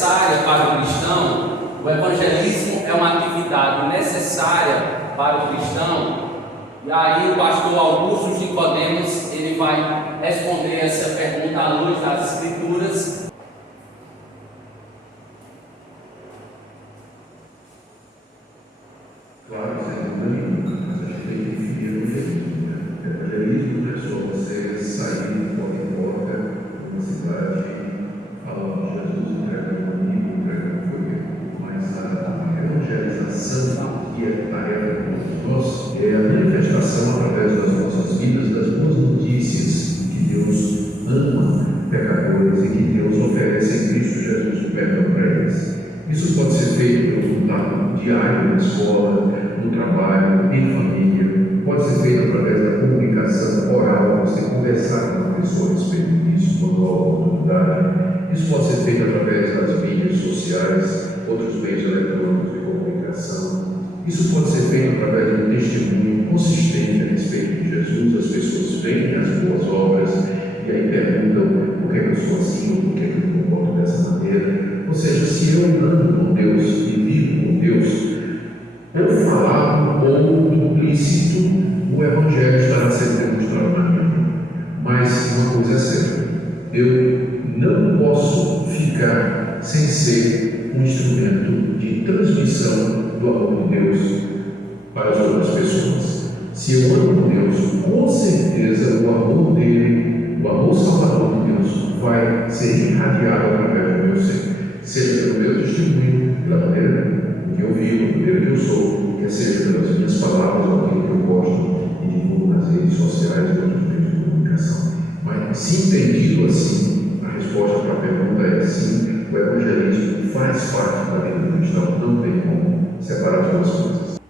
necessária para o cristão, o evangelismo é uma atividade necessária para o cristão. E aí o pastor Augusto Nicodemos, ele vai responder essa pergunta à luz das Escrituras. Claro, sem dúvida nenhuma, mas a gente tem que definir o evangelismo. Evangelismo não é só você sair de porta em porta numa cidade falando de Jesus, entregando um livro, entregando um folheto, mas a evangelização, que é a tarefa de nós, é a manifestação através das nossas vidas das boas notícias que Deus ama pecadores e que Deus oferece em Cristo Jesus o perdão para eles. Isso pode ser feito pelo contato diário na escola, no trabalho, em família. Pode ser feito através da comunicação oral, você conversar com uma pessoa a respeito disso quando há oportunidade. Isso pode ser feito através das mídias sociais, outros meios eletrônicos de comunicação. Isso pode ser feito através de um testemunho consistente a respeito de Jesus. As pessoas veem as boas obras e aí perguntam por que eu sou assim ou por que eu me comporto dessa maneira. Ou seja, se eu ando com Deus e vivo com Deus, eu falado ou implícito, o Evangelho estará sendo demonstrado na minha vida. Mas uma coisa é certa, eu não posso ficar sem ser um instrumento de transmissão do amor de Deus para as outras pessoas. Se eu amo com Deus, com certeza o amor dele, o amor salvador de Deus, vai ser irradiado através do meu ser. Seja pelo meu testemunho, pela maneira que eu vivo, pela maneira que eu sou, quer seja pelas minhas palavras ou aquilo que eu gosto e divulgo nas redes sociais e outros meios de comunicação. Mas, se entendido assim, a resposta para a pergunta é sim, o evangelismo faz parte da vida do cristão, não tem como separar as duas coisas.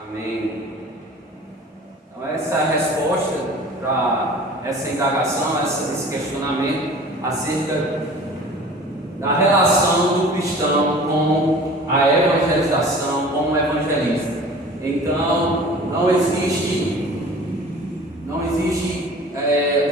Amém. Então, essa é a resposta para essa indagação, esse questionamento acerca da relação do cristão com a evangelização, com o evangelismo. Então, não existe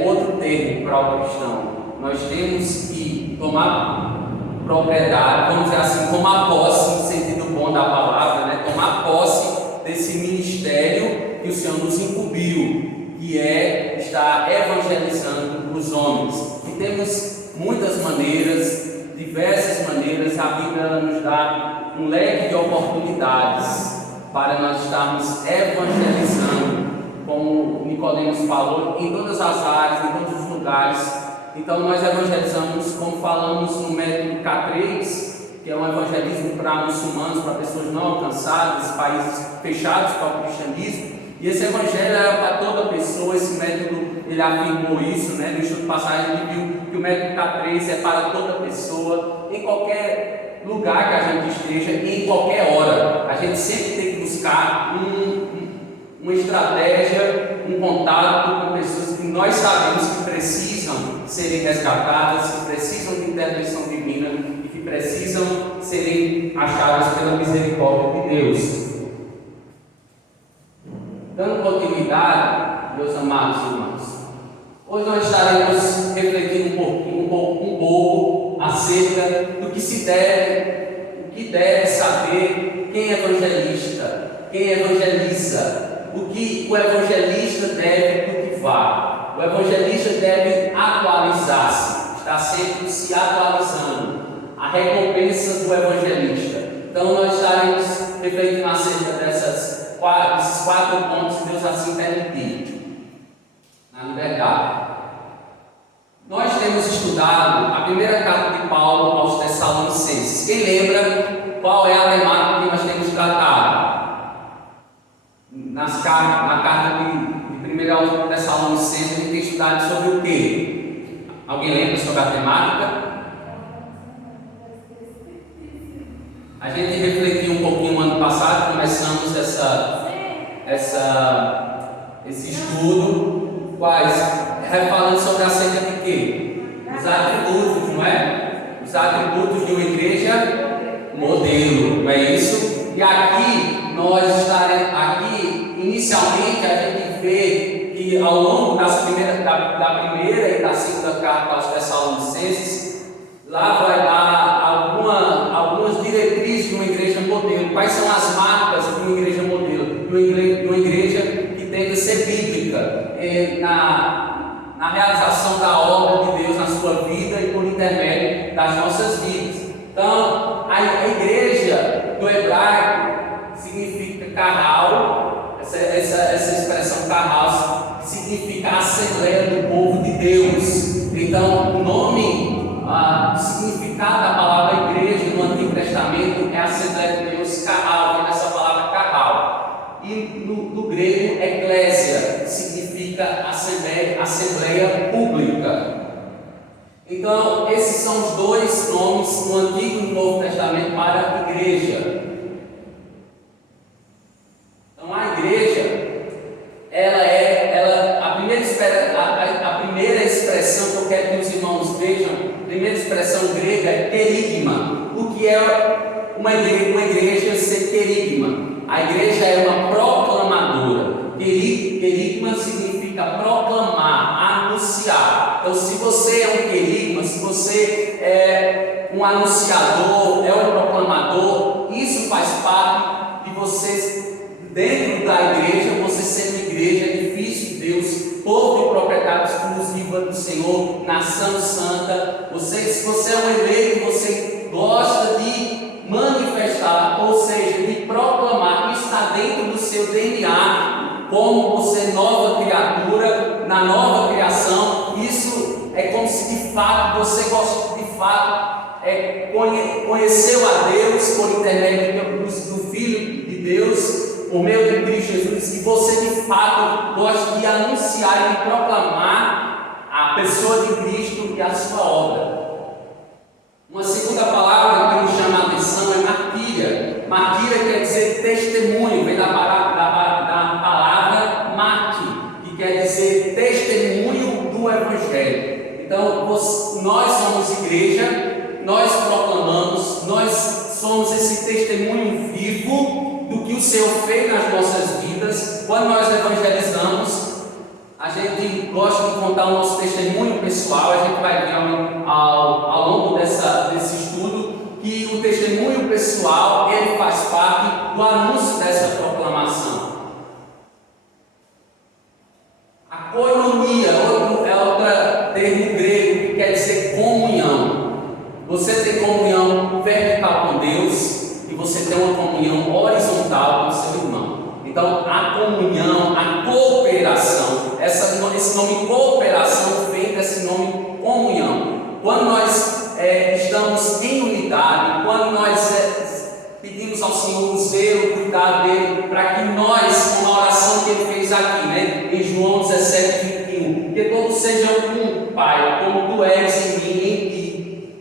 outro termo para o cristão. Nós temos que tomar propriedade, vamos dizer assim, tomar posse, no sentido bom da palavra, né? Tomar posse desse ministério que o Senhor nos incumbiu, que é estar evangelizando os homens. E temos muitas maneiras, diversas maneiras. A Bíblia nos dá um leque de oportunidades para nós estarmos evangelizando, como Nicodemos falou, em todas as áreas, em todos os lugares. Então nós evangelizamos, como falamos no método K3, que é um evangelismo para muçulmanos, para pessoas não alcançadas, países fechados para o cristianismo. E esse evangelho era para toda pessoa. Esse método, ele afirmou isso, né? No estudo de passagem, ele viu que o método K3 é para toda pessoa, em qualquer lugar que a gente esteja e em qualquer hora. A gente sempre tem que buscar uma estratégia, um contato com pessoas que nós sabemos que precisam serem resgatadas, que precisam de intervenção divina e que precisam serem achadas pela misericórdia de Deus. Dando continuidade, meus amados irmãos, hoje nós estaremos refletindo um pouco acerca do que se deve, o que deve saber quem é evangelista, quem evangeliza, o que o evangelista deve cultivar. O evangelista deve atualizar-se, está sempre se atualizando. A recompensa do evangelista. Então nós estaremos refletindo acerca desses quatro pontos que Deus assim permitiu na liberdade. Nós temos estudado a primeira carta de Paulo aos Tessalonicenses. Quem lembra qual é a temática que nós temos tratado? Na carta de 1 Tessalonicenses, a gente tem estudado sobre o quê? Alguém lembra sobre a temática? A gente refletiu um pouquinho no ano passado, começamos esse estudo, falando sobre acerca de quê? Os atributos, não é? Os atributos de uma igreja modelo, não é isso? E aqui nós estaremos, inicialmente a gente vê que ao longo da primeira e da segunda carta aos Tessalonicenses, lá vai dar algumas algumas diretrizes de uma igreja modelo. Quais são as marcas de uma igreja modelo? De uma igreja que tenta ser bíblica na realização da obra de Deus na sua vida e por intermédio das nossas vidas. Então, a igreja do hebraico significa carral, essa expressão carral significa Assembleia do Povo de Deus. Então, o nome, o significado da palavra igreja no Antigo Testamento é Assembleia de Deus, carral, vem dessa palavra carral. E no grego, eclésia, significa assembleia pública. Então, esses são os dois nomes no Antigo e no Novo Testamento para a igreja. Então, a igreja, a primeira expressão que eu quero que os irmãos vejam, a primeira expressão grega é querigma. O que é uma igreja ser querigma? A igreja é uma proclamadora. Querigma significa proclamar, anunciar. Então, se você é um querigma, se você é um anunciador, é um proclamador, isso faz parte de você, dentro da igreja, você ser uma igreja, edifício de Deus, povo e propriedade exclusiva do Senhor, nação santa. Se você é um eleito, você gosta de manifestar, ou seja, de proclamar, isso está dentro do seu DNA, como você é nova criatura, na nova criação. Isso é como se de fato você gosta de fato conheceu a Deus por intermédio do Filho de Deus, por meio de Cristo Jesus, e você de fato gosta de anunciar e de proclamar a pessoa de Cristo e a sua obra. Uma segunda palavra que nos chama a atenção é martíria. Martíria quer dizer testemunho, vem da palavra marti, que quer dizer testemunho do Evangelho. Então, nós somos igreja, nós proclamamos, nós somos esse testemunho vivo do que o Senhor fez nas nossas vidas. Quando nós evangelizamos, a gente gosta de contar o nosso testemunho pessoal. A gente vai ver ao longo desse estudo que o testemunho pessoal, ele faz parte do anúncio dessa proclamação. A koinonia é outro termo grego que quer dizer comunhão. Você tem comunhão vertical com Deus e você tem uma comunhão horizontal com o seu irmão. Então, a comunhão, a cooperação, esse nome cooperação vem desse nome comunhão. Quando nós estamos em unidade, quando nós pedimos ao Senhor o zelo, o cuidado dele, para que nós, com a oração que ele fez aqui, em João 17:21, que todos sejam um, Pai, como tu és em mim e em ti,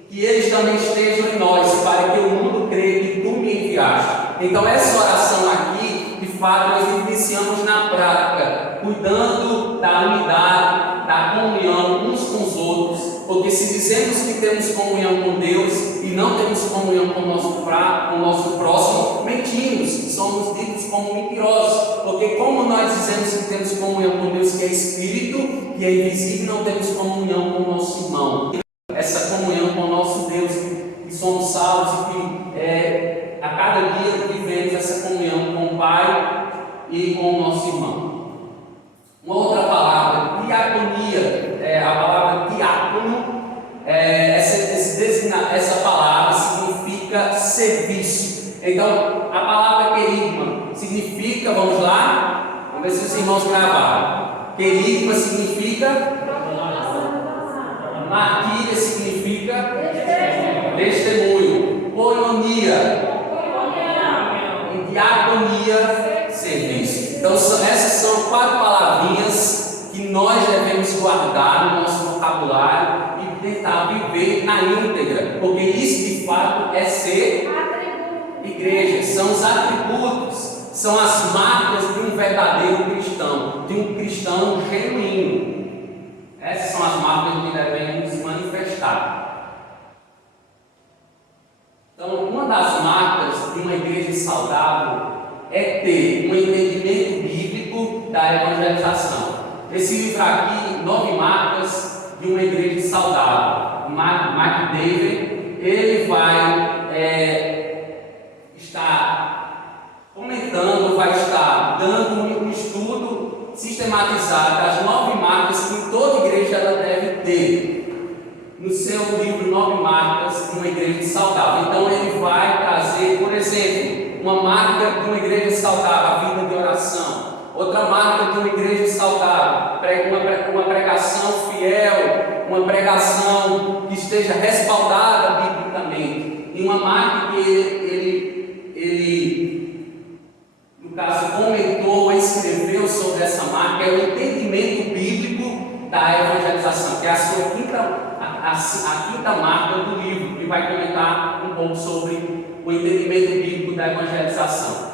que eles também estejam em nós, para que o mundo creia que tu me enviaste. Então, essa oração aqui, de fato, nós iniciamos na prática, cuidando da unidade, da comunhão uns com os outros, porque se dizemos que temos comunhão com Deus e não temos comunhão com o nosso próximo, mentimos, somos ditos como mentirosos, porque como nós dizemos que temos comunhão com Deus, que é Espírito, que é invisível, não temos comunhão com o nosso irmão. Essa comunhão com o nosso Deus, que somos salvos e que a cada dia vivemos essa comunhão com o Pai e com o nosso irmão. Uma outra palavra, diaconia, a palavra diácono, essa palavra significa serviço. Então, a palavra querigma significa, vamos lá, vamos ver se os irmãos gravaram. Querigma significa, martíria significa testemunho, koinonia e diaconia, serviço. Então, essas são 4 palavrinhas que nós devemos guardar no nosso vocabulário e tentar viver na íntegra, porque isso de fato é ser igreja, são os atributos, são as marcas de um verdadeiro cristão, de um cristão genuíno. Essas são as marcas que devemos manifestar. Então, uma das marcas de uma igreja saudável é ter um entendimento bíblico da evangelização. Esse livro aqui, 9 marcas de uma igreja saudável. Mark David, ele vai sistematizada as 9 marcas que toda igreja ela deve ter. No seu livro 9 marcas de uma igreja saudável. Então ele vai trazer, por exemplo, uma marca de uma igreja saudável, a vida de oração. Outra marca de uma igreja saudável, uma pregação fiel, uma pregação que esteja respaldada biblicamente. E uma marca que ele no caso, comentou, escreveu sobre essa marca, é o entendimento bíblico da evangelização, que é a sua quinta marca do livro, que vai comentar um pouco sobre o entendimento bíblico da evangelização.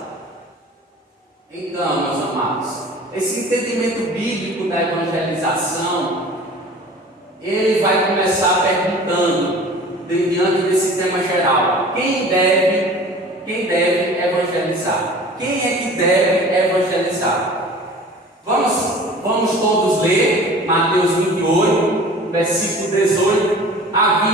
Então, meus amados, esse entendimento bíblico da evangelização, ele vai começar perguntando, diante desse tema geral, quem deve evangelizar? Quem é que deve evangelizar? Vamos todos ler Mateus 28, versículo 18 a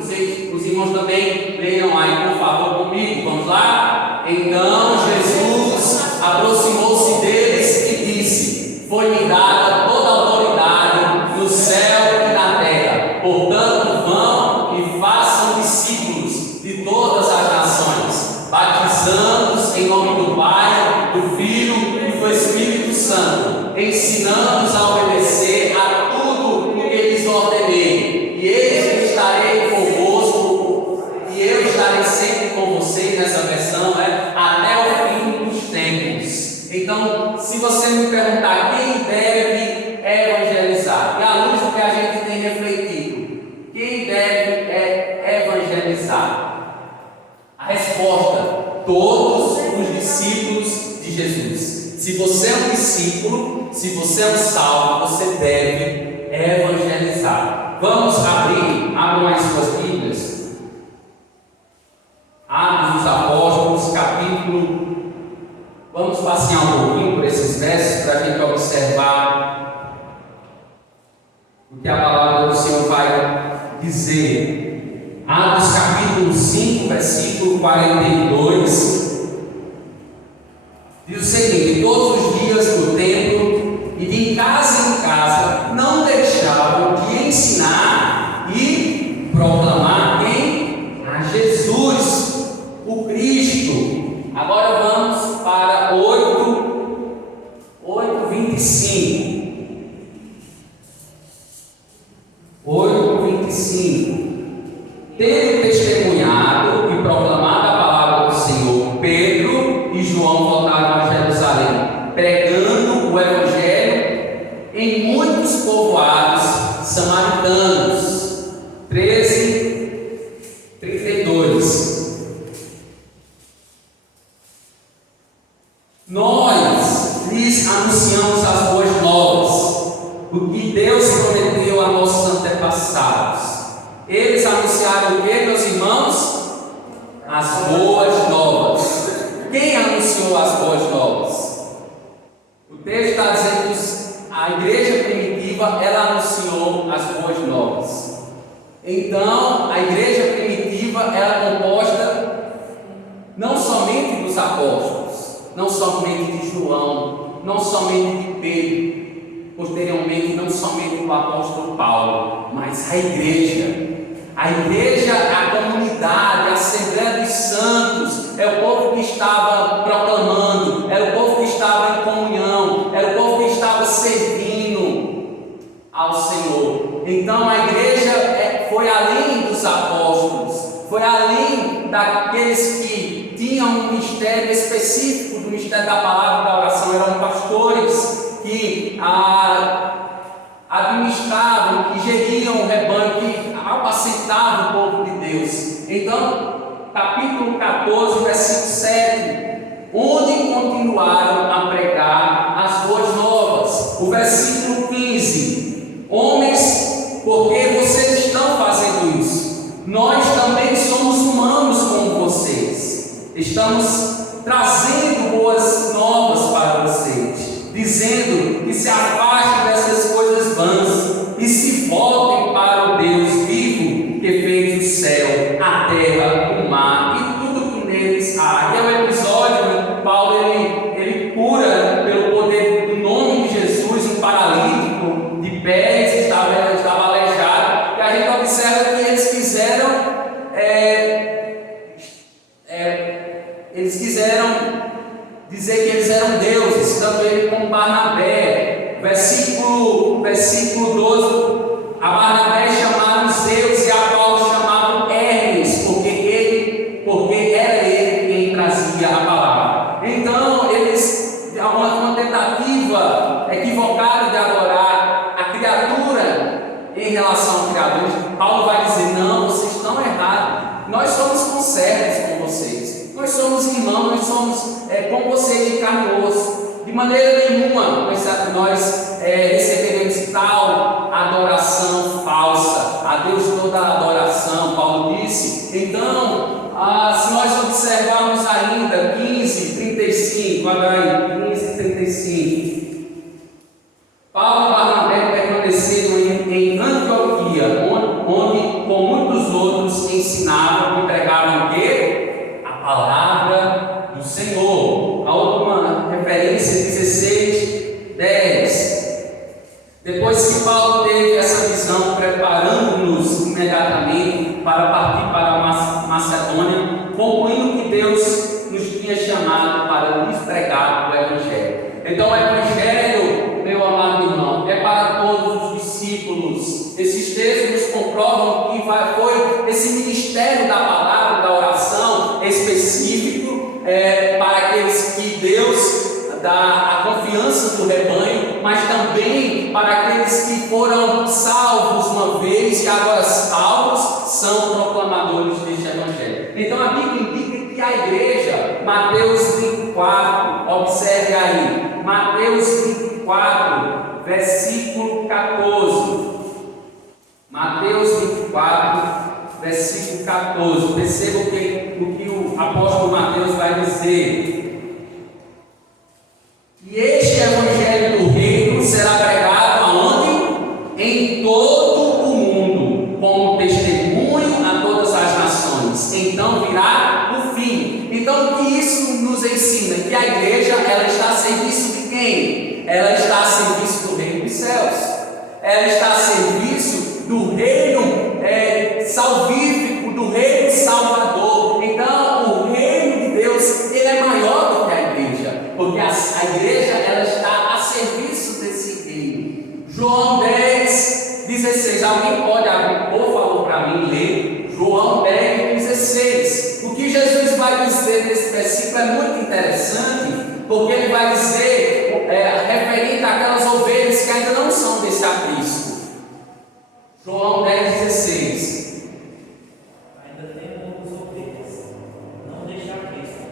20. Os irmãos também leiam aí, por favor, comigo. Vamos lá? Então Jesus aproximou-se deles e disse: foi-me dada toda a autoridade no céu e na terra. Portanto, vão e façam discípulos de todas as nações, batizando-os em nome do Pai, do Filho e do Espírito Santo, ensinando-os a obedecer a tudo o que lhes ordenei. E eis que estarei convosco, e eu estarei sempre com vocês, nessa versão, até o fim dos tempos. Então, se você me perguntar quem deve evangelizar, e à luz do que a gente tem refletido, quem deve evangelizar? A resposta: todos os discípulos de Jesus. Se você é um discípulo, se você é um salvo, você deve evangelizar. Vamos abram as suas Bíblias. Atos dos Apóstolos, capítulo. Vamos passear um pouquinho por esses versos para a gente observar o que a palavra do Senhor vai dizer. Atos capítulo 5, versículo 42. Diz o seguinte: todos os dias do templo e de casa em casa não deixavam de ensinar e proclamar quem? A Jesus, o Cristo. Agora vamos para 8:25. 8:25. Tendo testemunhado e proclamado a palavra do Senhor, Pedro e João voltaram a Jerusalém, pregando o Evangelho em muitos povoados samaritanos. 13:32. Nós lhes anunciamos as boas novas, o que Deus prometeu a nossos antepassados. Eles anunciaram o que, meus irmãos? As boas novas. Quem anunciou as boas novas? O texto está dizendo que a igreja primitiva, ela anunciou as boas novas. Então, a igreja primitiva, ela é composta não somente dos apóstolos, não somente de João, não somente de Pedro, posteriormente não somente do apóstolo Paulo, mas a igreja, a comunidade, a Assembleia dos Santos, é o povo que estava proclamando, era o povo que estava em comunhão, era o povo que estava servindo ao Senhor. Então a igreja foi além dos apóstolos, foi além daqueles que tinham um ministério específico do ministério da palavra e da oração, eram pastores que administravam, que geriam o rebanho, que apacentavam o povo de Deus. Então, capítulo 14, versículo 7, onde continuaram a pregar as boas novas. O versículo 15: homens, por que vocês estão fazendo isso? Nós também somos humanos como vocês. Estamos trazendo boas novas para vocês, dizendo que se afastem dessas coisas vãs e se voltem para o Deus vivo, que fez o céu, a terra, o mar e tudo que neles há. E é o episódio, Paulo ele cura pelo poder do nome de Jesus Versículo 12. A Barnabé chamaram Zeus e a Paulo chamavam Hermes, porque era ele quem trazia a palavra. Então, eles, uma tentativa equivocada de adorar a criatura em relação ao Criador, Paulo vai dizer: não, vocês estão errados, nós somos conservos com vocês, nós somos irmãos, nós somos com vocês de carne e osso. De maneira nenhuma nós receberemos tal adoração falsa, a Deus toda a adoração, Paulo disse. Então, se nós observarmos ainda 15:35, olha aí, 15:35, Paulo e Barnabé permaneceram em Antioquia, onde com muitos outros ensinavam e pregavam o quê? A palavra do Senhor. A última referência, 16:10. Depois que Paulo teve essa visão, preparando-nos imediatamente para partir para a Macedônia, concluindo que Deus nos tinha chamado para lhes pregar o Evangelho. Então, o Evangelho, meu amado irmão, é para todos os discípulos. Esses textos nos comprovam que foi esse ministério da palavra, da oração específico, para aqueles que Deus dá a confiança do rebanho, mas também para aqueles que foram salvos uma vez e agora salvos são proclamadores deste Evangelho. Então a Bíblia indica que a igreja, Mateus 24, observe aí, Mateus 24, versículo 14. Mateus 24, versículo 14. Perceba o que o apóstolo Mateus vai dizer. E este Evangelho do Reino será pregado aonde? Em todo o mundo, como testemunho a todas as nações. Então virá o fim. Então o que isso nos ensina? Que a igreja, ela está a serviço de quem? Ela está a serviço do Reino dos Céus. Ela está a serviço do Reino salvífico, do Reino Salvador. Então o Reino de Deus, ele é maior do que a igreja, porque a igreja, ela está a serviço desse reino. João 10:16. Alguém pode abrir, por favor, para mim ler João 10:16. O que Jesus vai dizer nesse versículo é muito interessante, porque ele vai dizer referente àquelas ovelhas que ainda não são desse aprisco. João 10:16. Ainda temos ovelhas, não deixar Cristo,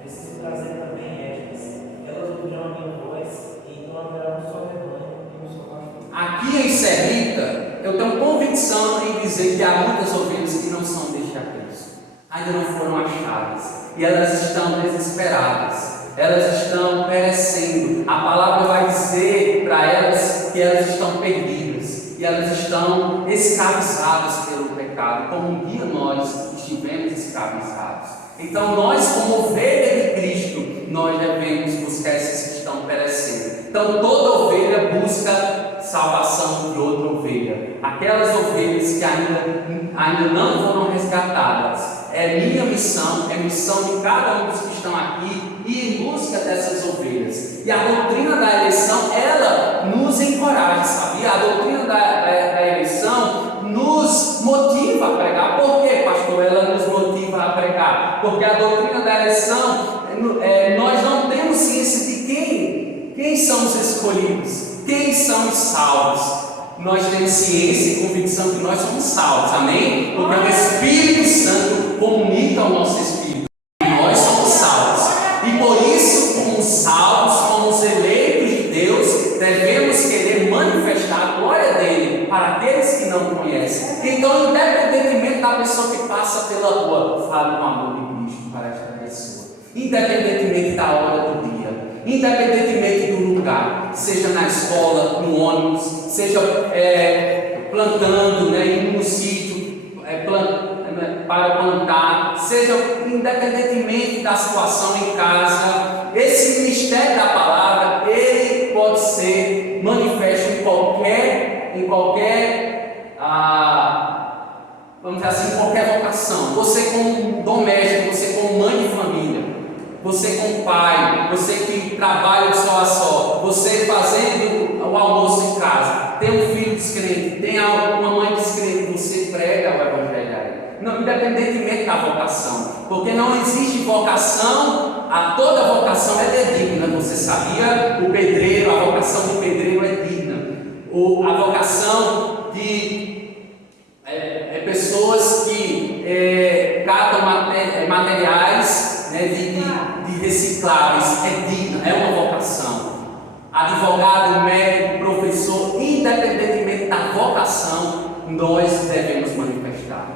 preciso trazer também estas. Elas ouvirão a minha voz, e então haverá um só rebanho e um só pastor. Aqui em Serrita, eu tenho convicção em dizer que há muitas ovelhas que não são deste aprisco, ainda não foram achadas, e elas estão desesperadas. Elas estão perecendo. A palavra vai dizer para elas que elas estão perdidas e elas estão escravizadas pelo pecado, como um dia nós estivemos escravizados. Então nós, como ovelha de Cristo, nós devemos buscar esses que estão perecendo. Então toda ovelha busca salvação de outra ovelha. Aquelas ovelhas que ainda não foram resgatadas. É minha missão, é missão de cada um dos que estão aqui, ir em busca dessas ovelhas. E a doutrina da eleição, ela nos encoraja, sabia? A doutrina da eleição nos motiva a pregar. Por quê, pastor? Ela nos motiva a pregar. Porque a doutrina da eleição, nós não temos ciência de quem são os escolhidos, quem são os salvos. Nós temos ciência e convicção que nós somos salvos, amém? Porque o Espírito Santo comunica ao nosso espírito que nós somos salvos. E por isso, como salvos, como os eleitos de Deus, devemos querer manifestar a glória dele para aqueles que não conhecem. Então, independentemente da pessoa que passa pela rua, fale com o amor de Cristo para esta pessoa. Independentemente da hora do dia, independentemente do lugar, seja na escola, no ônibus, seja plantando, em um sítio para plantar, seja independentemente da situação em casa, esse ministério da palavra, ele pode ser manifesto em qualquer vamos dizer assim, em qualquer vocação. Você como doméstico, você como mãe de família, você como pai, você que trabalha de só a só, você fazendo o almoço em casa, tem um filho descrente, tem uma mãe descrente, você prega o evangelho aí. Não, independentemente da vocação, porque não existe vocação, toda vocação é digna. Você sabia? O pedreiro, a vocação do pedreiro é digna. A vocação de pessoas que catam materiais, né, de recicláveis é digna, é uma vocação. Advogado, médico, professor, independentemente da vocação, nós devemos manifestar.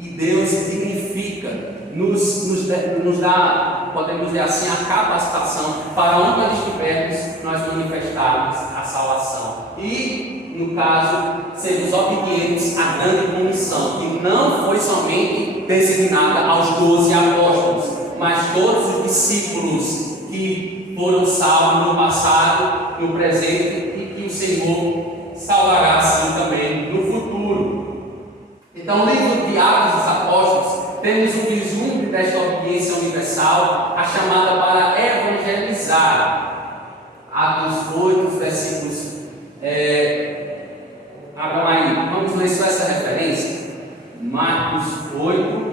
E Deus dignifica, nos dá, podemos dizer assim, a capacitação para onde nós estivermos, nós manifestarmos a salvação. E, no caso, sermos obedientes à grande comissão, que não foi somente designada aos 12 apóstolos, mas todos os discípulos que foram salvos no passado, no presente, e que o Senhor salvará assim também no futuro. Então, no livro de Atos dos Apóstolos, temos um vislumbre desta obediência universal, a chamada para evangelizar. Atos 8, versículos. Abram aí, vamos ler só essa referência. Marcos 8,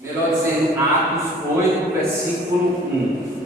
melhor dizendo, Atos 8, versículo 1.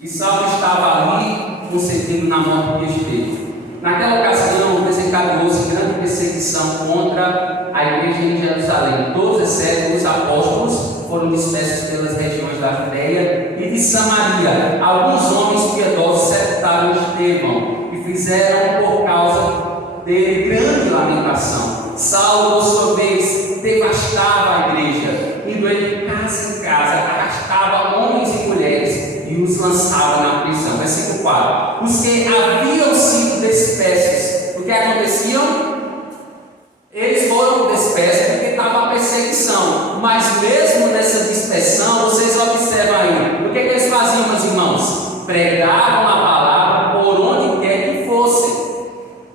E Saulo estava ali, consentindo na morte de Estevão. Naquela ocasião, desencadeou-se grande perseguição contra a igreja em Jerusalém. Todos, exceto os apóstolos, foram dispersos pelas regiões da Judéia e de Samaria. Alguns homens piedosos sepultaram Estevão e fizeram por causa dele grande lamentação. Saulo, por sua vez, devastava a igreja, indo ele de casa em casa, arrastava homens e mulheres e os lançava na prisão. Versículo 4. Os que haviam sido dispersos, o que aconteciam? Eles foram dispersos porque estava a perseguição, mas mesmo nessa dispersão, vocês observam aí, o que eles faziam, meus irmãos? Pregavam a palavra por onde quer que fosse.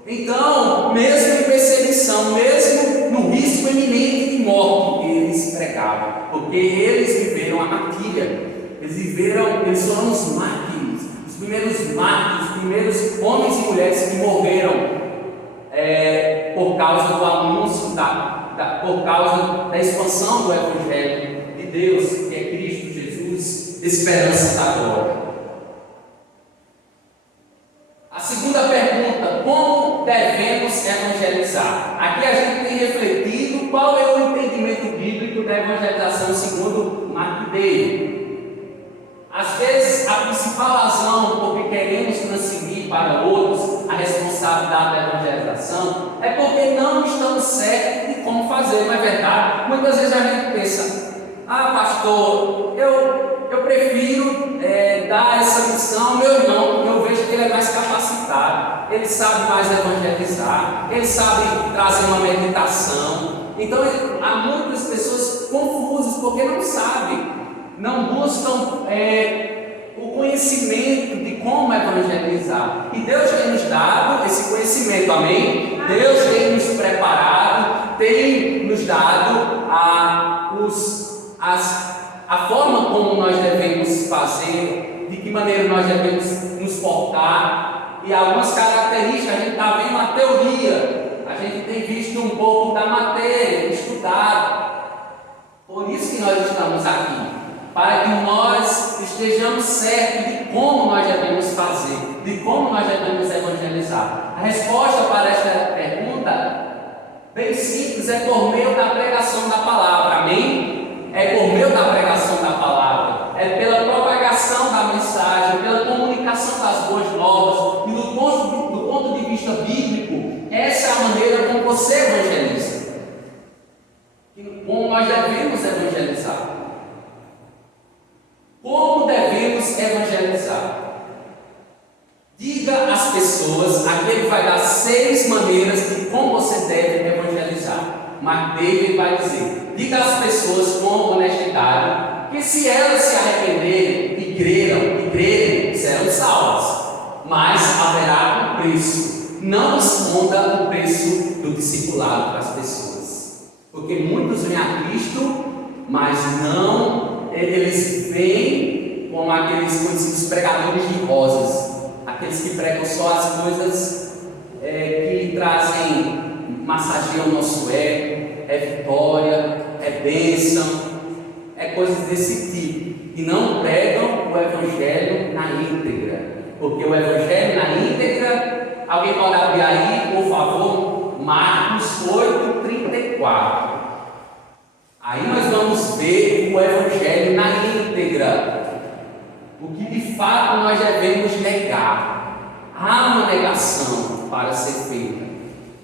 Então, mesmo em perseguição, mesmo no risco iminente de morte, eles pregavam, porque eles viveram a martíria, eles foram os mártires, os primeiros mártires, os primeiros homens e mulheres que morreram por causa do anúncio, por causa da expansão do Evangelho de Deus, que é Cristo Jesus, esperança da glória. A segunda pergunta: como devemos evangelizar? Aqui a gente tem refletido qual é o entendimento bíblico da evangelização segundo Mark Day. Às vezes, a principal razão porque queremos transferir para outros a responsabilidade da evangelização é porque não estamos certos de como fazer, não é verdade? Muitas vezes a gente pensa: pastor, eu prefiro dar essa missão ao meu irmão, porque eu vejo que ele é mais capacitado, ele sabe mais evangelizar, ele sabe trazer uma meditação. Então, há muitas pessoas confusas porque não sabem, não buscam o conhecimento de como evangelizar. E Deus tem nos dado esse conhecimento, amém? Deus tem nos preparado, tem nos dado a forma como nós devemos fazer, de que maneira nós devemos nos portar, e algumas características. A gente está vendo a teoria, a gente tem visto um pouco da matéria, estudado. Por isso que nós estamos aqui, para que nós estejamos certos de como nós devemos fazer, de como nós devemos evangelizar. A resposta para esta pergunta, bem simples, é por meio da pregação da palavra, amém? É por meio da pregação da palavra, é pela propagação da mensagem, pela comunicação das boas novas, e do ponto de vista bíblico, essa é a maneira como você evangeliza, como nós devemos evangelizar. Como devemos evangelizar? Diga às pessoas, aqui ele vai dar 6 maneiras de como você deve evangelizar. Mas David vai dizer: diga às pessoas com honestidade que se elas se arrependerem e crerem, serão salvas, mas haverá um preço. Não esconda o preço do discipulado para as pessoas, porque muitos vêm a Cristo, mas não, eles vêm como aqueles conhecidos pregadores de rosas, aqueles que pregam só as coisas que trazem, massageiam o nosso ego, é vitória, é bênção, é coisas desse tipo, e não pregam o Evangelho na íntegra, porque o Evangelho na íntegra, alguém pode abrir aí, por favor, Marcos 8:34. Aí nós vamos ver o Evangelho na íntegra, o que de fato nós devemos negar. Há uma negação para ser feita.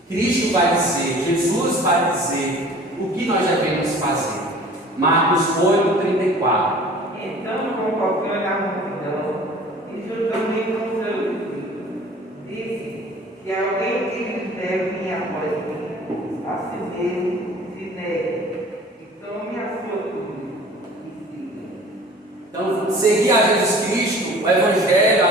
Cristo vai dizer, Jesus vai dizer o que nós devemos fazer. Marcos 8:34. Então, com qualquer da multidão, e juntamente com seus discípulos, disse: se alguém quiser vir após mim, a si mesmo se negue, e tome a sua cruz e siga. Então, seguir a Jesus Cristo, o Evangelho,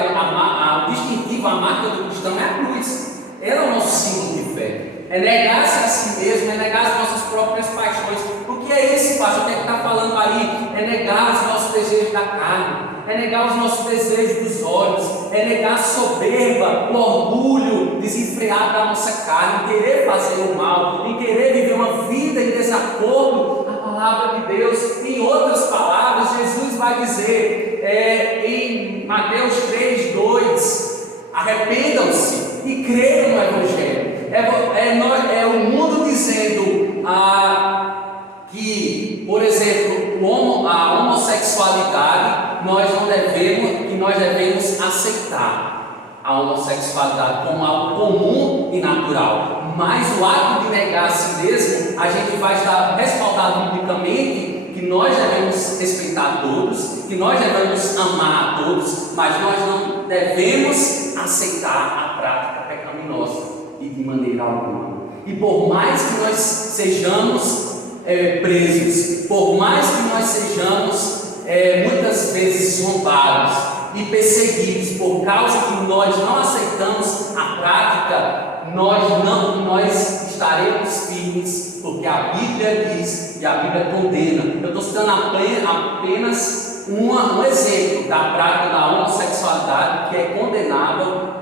o distintivo, a marca do cristão é a cruz. Ela é o nosso símbolo de fé. É negar-se a si mesmo, é negar as nossas próprias paixões. O que é isso, pastor? O que é que está falando aí? É negar os nossos desejos da carne, é negar os nossos desejos dos olhos, é negar a soberba, o orgulho desenfreado da nossa carne, em querer fazer o mal, em querer viver uma vida em desacordo com a palavra de Deus. Em outras palavras, Jesus vai dizer em Mateus 3:2: arrependam-se e creiam no Evangelho. É o mundo dizendo que, por exemplo, a homossexualidade, nós devemos aceitar a homossexualidade como algo comum e natural, mas o ato de negar a si mesmo, a gente vai estar respaldado biblicamente que nós devemos respeitar todos, que nós devemos amar a todos, mas nós não devemos aceitar a prática pecaminosa e de maneira alguma. E por mais que nós sejamos presos, por mais que nós sejamos muitas vezes zombados e perseguidos por causa que nós não aceitamos a prática, nós estaremos firmes, porque a Bíblia diz e a Bíblia condena. Eu estou citando apenas um exemplo da prática da homossexualidade, que é condenável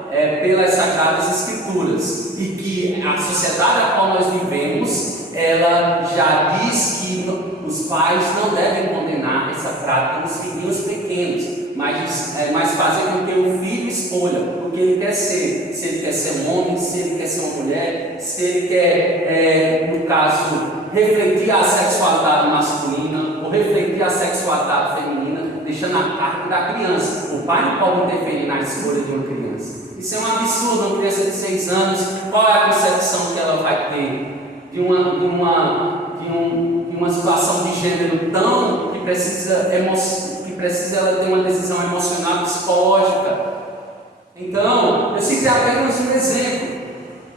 pelas Sagradas Escrituras, e que a sociedade a qual nós vivemos, ela já diz que os pais não devem condenar essa prática nos filhinhos pequenos, mas fazer com que o filho escolha o que ele quer ser, se ele quer ser um homem, se ele quer ser uma mulher, se ele quer, no caso, refletir a sexualidade masculina ou refletir a sexualidade feminina, deixando a cargo da criança. O pai não pode interferir na escolha de uma criança. Isso é um absurdo. Uma criança de 6 anos, qual é a concepção que ela vai ter de uma situação de gênero tão que precisa ela ter uma decisão emocional, psicológica? Então, eu citei apenas um exemplo.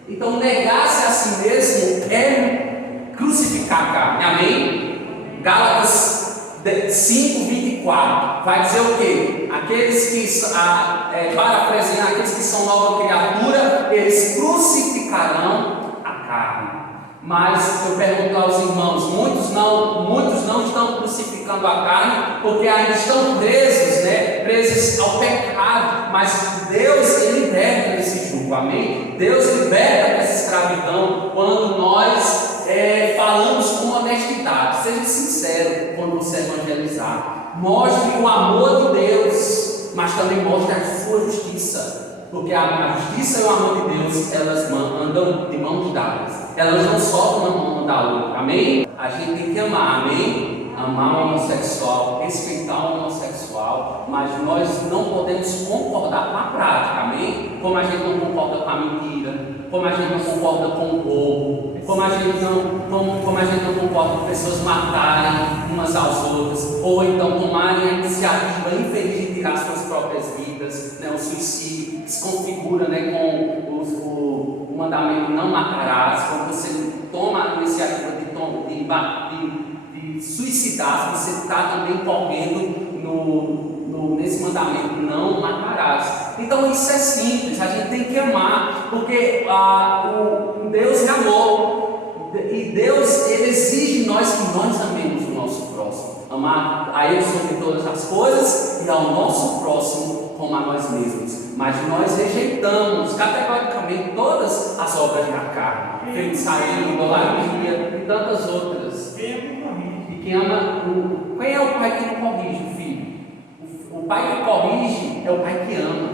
Então, negar-se a si mesmo é crucificar a carne. Amém? Gálatas 5:24 vai dizer o quê? Aqueles que parafraseando, aqueles que são nova criatura, eles crucificarão a carne. Mas eu pergunto aos irmãos, muitos não estão crucificando a carne, porque ainda estão presos ao pecado, mas Deus, Ele liberta desse jugo, amém? Deus liberta dessa escravidão quando nós falamos com honestidade. Seja sincero quando você evangelizar, mostre o amor de Deus, mas também mostre a sua justiça. Porque a justiça e o amor de Deus, elas andam de mãos dadas. Elas não soltam na mão da outra. Amém? A gente tem que amar. Amém? Amar o homossexual, respeitar o homossexual, mas nós não podemos concordar com a prática. Amém? Como a gente não concorda com a mentira, como a gente não concorda com o roubo, como a gente não concorda com pessoas matarem umas às outras, ou então tomarem a iniciativa infeliz de tirar suas próprias vidas, o suicídio, que se configura com o mandamento não matarás. Quando você toma a iniciativa de suicidar, você está também correndo nesse mandamento não matarás. Então isso é simples, a gente tem que amar, porque o Deus é amor, e Deus, Ele exige de nós que nós amemos o nosso próximo. Amar a Ele sobre todas as coisas e ao nosso próximo como a nós mesmos. Mas nós rejeitamos categoricamente todas as obras da carne, feitiçaria, idolatria e tantas outras. E quem ama, quem é o pai que não corrige o filho? O pai que corrige é o pai que ama.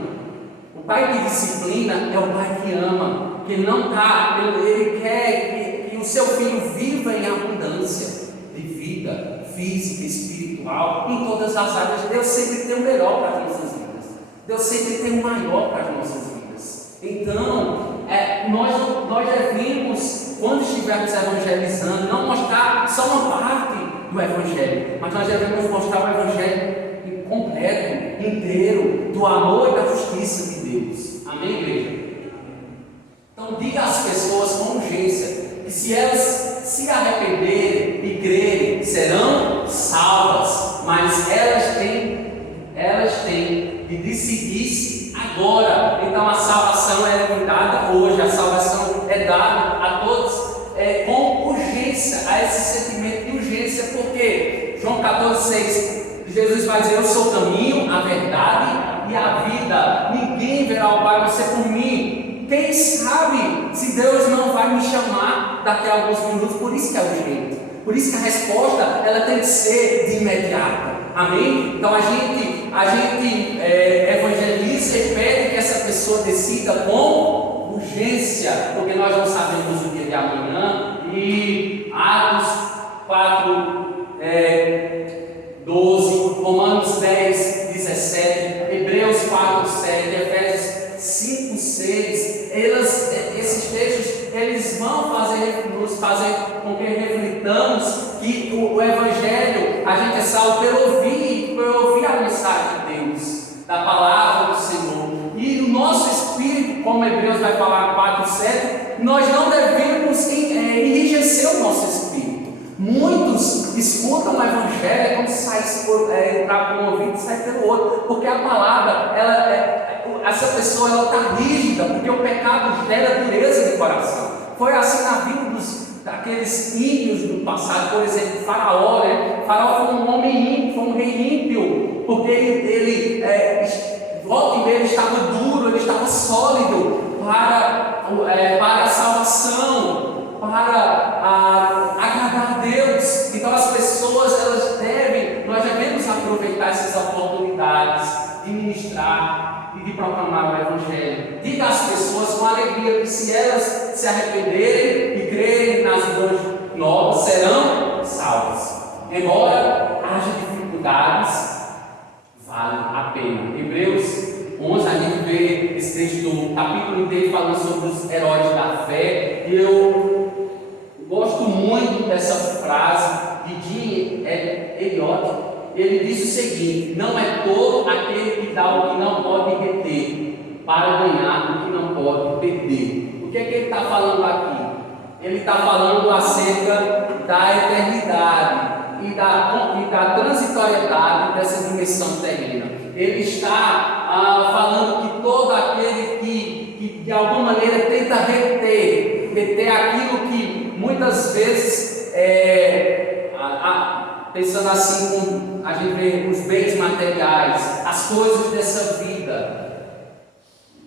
O pai que disciplina é o pai que ama. Que não está, ele quer que o seu filho viva em abundância de vida física, espiritual, em todas as áreas. Deus sempre tem o melhor para as nossas vidas. Deus sempre tem o maior para as nossas vidas. Então, nós devemos, quando estivermos evangelizando, não mostrar só uma parte do Evangelho, mas nós devemos mostrar o Evangelho completo, inteiro, do amor e da justiça de Deus. Amém, igreja? Então, diga às pessoas com urgência que se elas se arrependerem e crerem, serão salvas, mas elas têm de decidir-se agora. Então a salvação é dada hoje, a salvação é dada a todos com urgência, a esse sentimento de urgência, porque João 14,6, Jesus vai dizer: eu sou o caminho, a verdade e a vida, ninguém verá o Pai a não ser por mim. Quem sabe se Deus não vai me chamar daqui a alguns minutos? Por isso que é urgente, por isso que a resposta ela tem que ser de imediato. Amém? Então a gente evangeliza e pede que essa pessoa decida com urgência, porque nós não sabemos o dia de amanhã. E Atos 4:12, Romanos 10:17, Hebreus 4:7, Efésios 5:6, esses textos eles vão nos fazer com que reflitamos que o Evangelho, a gente é salvo por ouvir a mensagem de Deus, da palavra do Senhor. E o nosso espírito, como Hebreus vai falar 4:7, nós não devemos enrijecer o nosso espírito. Muitos escutam o Evangelho como se entrar por um ouvido e sair pelo outro, porque a palavra, essa pessoa está rígida, porque o pecado gera dureza de coração. Foi assim na vida daqueles ímpios do passado. Por exemplo, Faraó, Faraó foi um homem ímpio, foi um rei ímpio, porque ele volta e meia ele estava duro, ele estava sólido para a salvação, para agradar a Deus. Então as pessoas nós devemos aproveitar essas oportunidades de ministrar e de proclamar o Evangelho. Diga às pessoas com alegria que se elas se arrependerem e crerem nas boas novas, serão salvas. Embora haja dificuldades, vale a pena. Hebreus 11, a gente vê esse texto do capítulo inteiro falando sobre os heróis da fé. Eu gosto muito dessa frase de Jim Elliot. Ele diz o seguinte: não é tolo aquele que dá o que não pode reter, para ganhar o que não pode perder. O que é que ele está falando aqui? Ele está falando acerca da eternidade e da transitoriedade dessa dimensão terrena. Ele está falando que todo aquele que de alguma maneira tenta reter aquilo que muitas vezes pensando assim, a gente vê os bens materiais, as coisas dessa vida.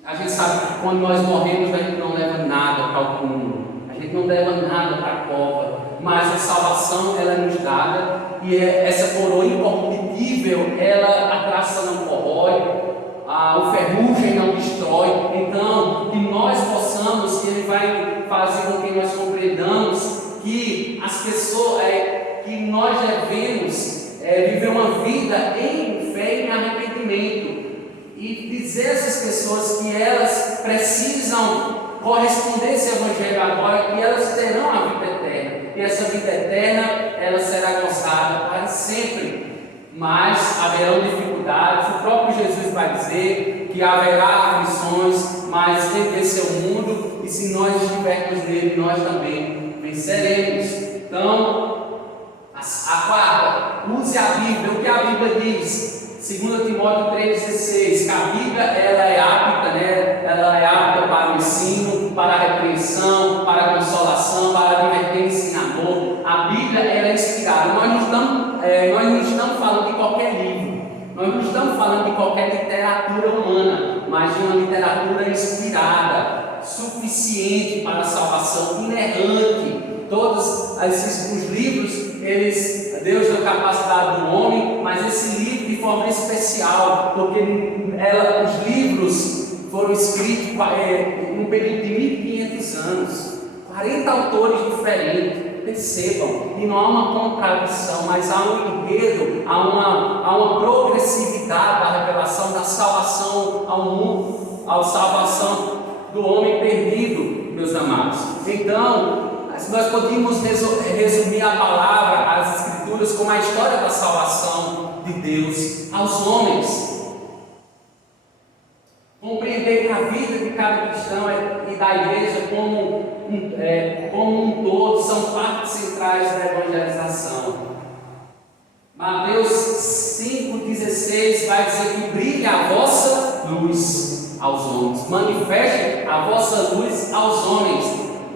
A gente sabe que quando nós morremos, a gente não leva nada para o túmulo, a gente não leva nada para a cova, mas a salvação ela é nos dada, e essa coroa incorruptível, a traça não corrói, o ferrugem não destrói. Então, que nós possamos, que Ele vai fazer com que nós compreendamos que as pessoas, que nós devemos viver uma vida em fé e em arrependimento, e dizer a essas pessoas que elas precisam corresponder a esse Evangelho agora, que elas terão a vida eterna, e essa vida eterna ela será gozada para sempre. Mas haverão dificuldades, o próprio Jesus vai dizer que haverá aflições, mas Ele venceu o mundo, e se nós estivermos nele, nós também venceremos. Então, a quarta, use a Bíblia. O que a Bíblia diz? 2 Timóteo 3,16, que a Bíblia ela é apta para o ensino, para a repreensão, para a consolação, para a advertência em amor. A Bíblia ela é inspirada. Nós não mas de uma literatura inspirada, suficiente para a salvação, inerrante. Todos os livros, Deus deu capacidade do homem, mas esse livro de forma especial, porque os livros foram escritos num período de 1500 anos, 40 autores diferentes. Percebam, e não há uma contradição, mas há um enredo, há uma progressividade da revelação da salvação ao mundo, a salvação do homem perdido, meus amados. Então, nós podemos resumir a palavra, as Escrituras, como a história da salvação de Deus aos homens. Compreender que a vida de cada cristão e da igreja como um todo são partes centrais da evangelização. Mateus 5,16 vai dizer que brilhe a vossa luz aos homens, manifeste a vossa luz aos homens.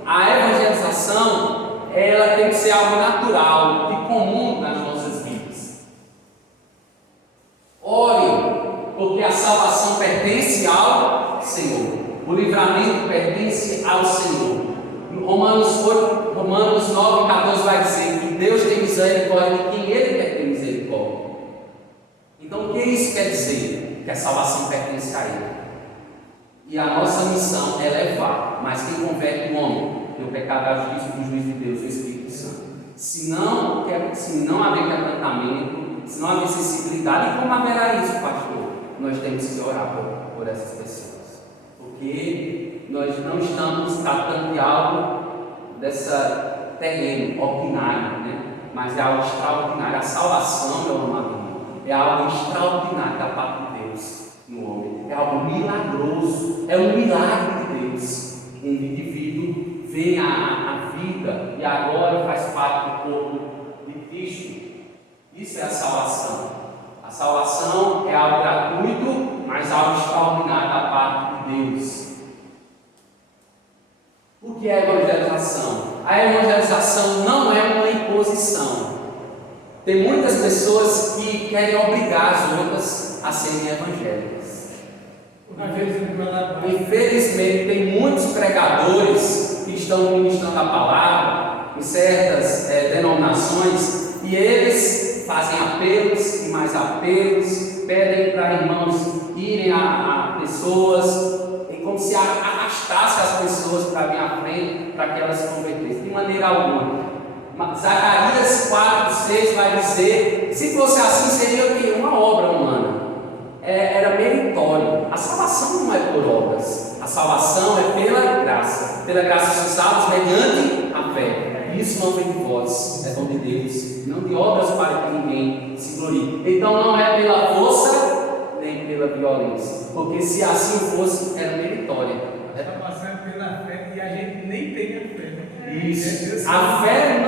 A evangelização, ela tem que ser algo natural e comum nas nossas vidas. Ore, porque a salvação pertence ao Senhor, o livramento pertence ao Senhor. Romanos 9,14 vai dizer que Deus tem misericórdia de quem Ele quer ter misericórdia. Então, o que isso quer dizer? Que a salvação pertence a Ele. E a nossa missão é levar, mas quem converte o homem, tem o pecado, a justiça e o juízo de Deus, o Espírito Santo. Se não haver quebrantamento, se não haver sensibilidade, e como haverá isso, pastor? Nós temos que orar por essas pessoas, porque nós não estamos tratando de algo dessa terreno ordinário, né? Mas é algo extraordinário. A salvação, meu amado irmão, é algo extraordinário da parte de Deus no homem, é algo milagroso, é um milagre de Deus. Um indivíduo vem à vida e agora faz parte do corpo de Cristo. Isso é a salvação. A salvação é algo gratuito, mas algo extraordinário da parte de Deus. O que é evangelização? A evangelização não é uma imposição. Tem muitas pessoas que querem obrigar as outras a serem evangélicas. Infelizmente, tem muitos pregadores que estão ministrando a palavra em certas denominações e eles fazem apelos e mais apelos, pedem para irmãos irem a pessoas, como se arrastasse as pessoas para vir à frente, para que elas se convertessem, de maneira alguma. Zacarias 4,6 vai dizer, se fosse assim, seria o quê? Uma obra humana. Era meritório. A salvação não é por obras, a salvação é pela graça. Pela graça sois salvos mediante a fé. Isso não vem de vós, é dom de Deus, não de obras para que ninguém se glorie. Então não é pela força nem pela violência, porque se assim fosse, era meritória. Está passando pela fé e a gente nem tem a fé. Isso. A fé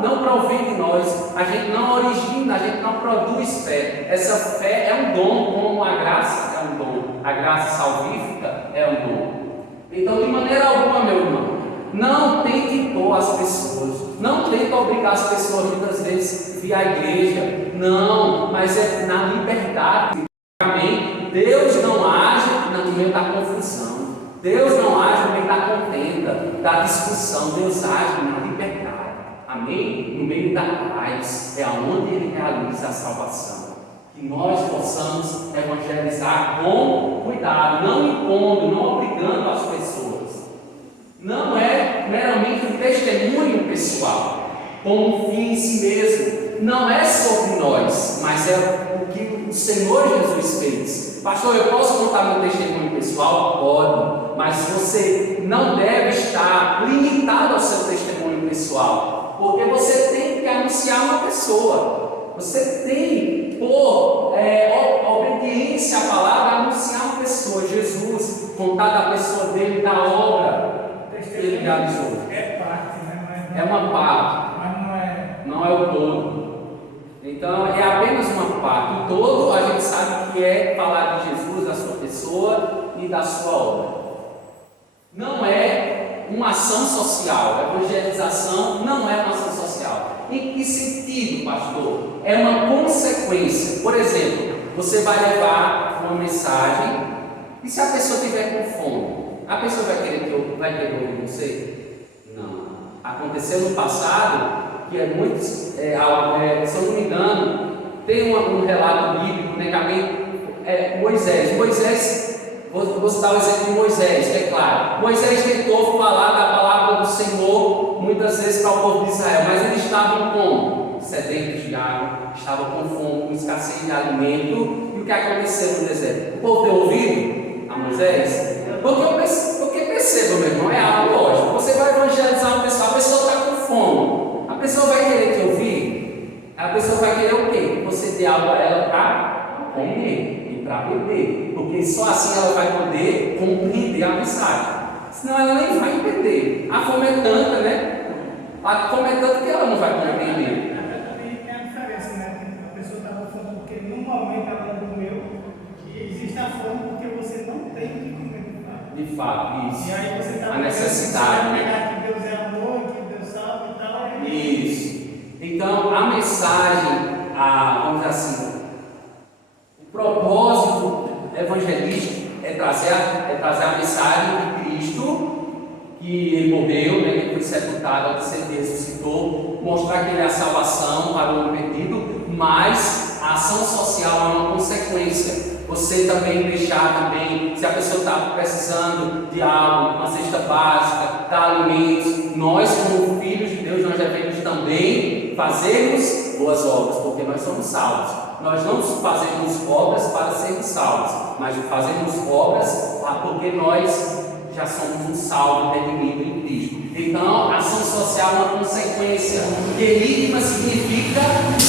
não provém de nós, a gente não origina, a gente não produz fé. Essa fé é um dom, como a graça é um dom, a graça salvífica é um dom. Então, de maneira alguma, meu irmão, não tente impor as pessoas, não tente obrigar as pessoas muitas vezes a vir à igreja, não, mas é na liberdade. Amém? Deus não age no meio da confusão. Deus não age no meio da contenda, da discussão. Deus age na liberdade. Amém? No meio da paz. É aonde Ele realiza a salvação. Que nós possamos evangelizar com cuidado, não impondo, não obrigando as pessoas. Não é meramente um testemunho pessoal, como um fim em si mesmo. Não é sobre nós, mas é o que o Senhor Jesus fez. Pastor, eu posso contar meu testemunho pessoal? Pode, mas você não deve estar limitado ao seu testemunho pessoal, porque você tem que anunciar uma pessoa. Você tem, por obediência à palavra, anunciar uma pessoa. Jesus, contar da pessoa dele, da obra que ele realizou. É parte, né? É uma parte, Mas não é o todo. Então é apenas uma parte. O todo a gente sabe que é falar de Jesus, da sua pessoa e da sua obra. Não é uma ação social. A evangelização não é uma ação social. Em que sentido, pastor? É uma consequência. Por exemplo, você vai levar uma mensagem E se a pessoa estiver com fome, a pessoa vai querer ouvir você? Não. Aconteceu no passado, que se eu não me engano, tem um relato bíblico, né, Moisés, vou citar o exemplo de Moisés, que é claro. Moisés tentou falar da palavra do Senhor muitas vezes para o povo de Israel, mas eles estavam como? Sedentos de água, estavam com fome, com escassez de alimento. E o que aconteceu no deserto? O povo deu ouvido a Moisés? Porque perceba, meu irmão, é algo lógico. Você vai evangelizar uma pessoa, a pessoa está com fome, a pessoa vai querer te ouvir? A pessoa vai querer o quê? Você dê algo a ela para comer e para beber, porque só assim ela vai poder compreender a mensagem, senão ela nem vai entender. A fome é tanta, né? A fome é tanta que ela não vai compreender. Tem a diferença, né? A pessoa está com fome porque no momento ela não comeu, e existe a fome porque você não tem que comer. De fato, isso. E aí você está a necessidade, né? Que Deus é amor, que Deus salva e tal. Isso. Então, a mensagem, vamos dizer assim, o propósito evangelístico é trazer a mensagem de Cristo, que ele morreu, né, que ele foi sepultado, que ele ressuscitou, mostrar que ele é a salvação para o homem perdido, mas a ação social é uma consequência. Você também deixar se a pessoa está precisando de algo, uma cesta básica, dar alimentos, nós como filhos de Deus, nós devemos também fazermos boas obras, porque nós somos salvos. Nós não fazemos obras para sermos salvos, mas fazemos obras porque nós já somos um salvo redimido em Cristo. Então, a ação social é uma consequência. Querigma significa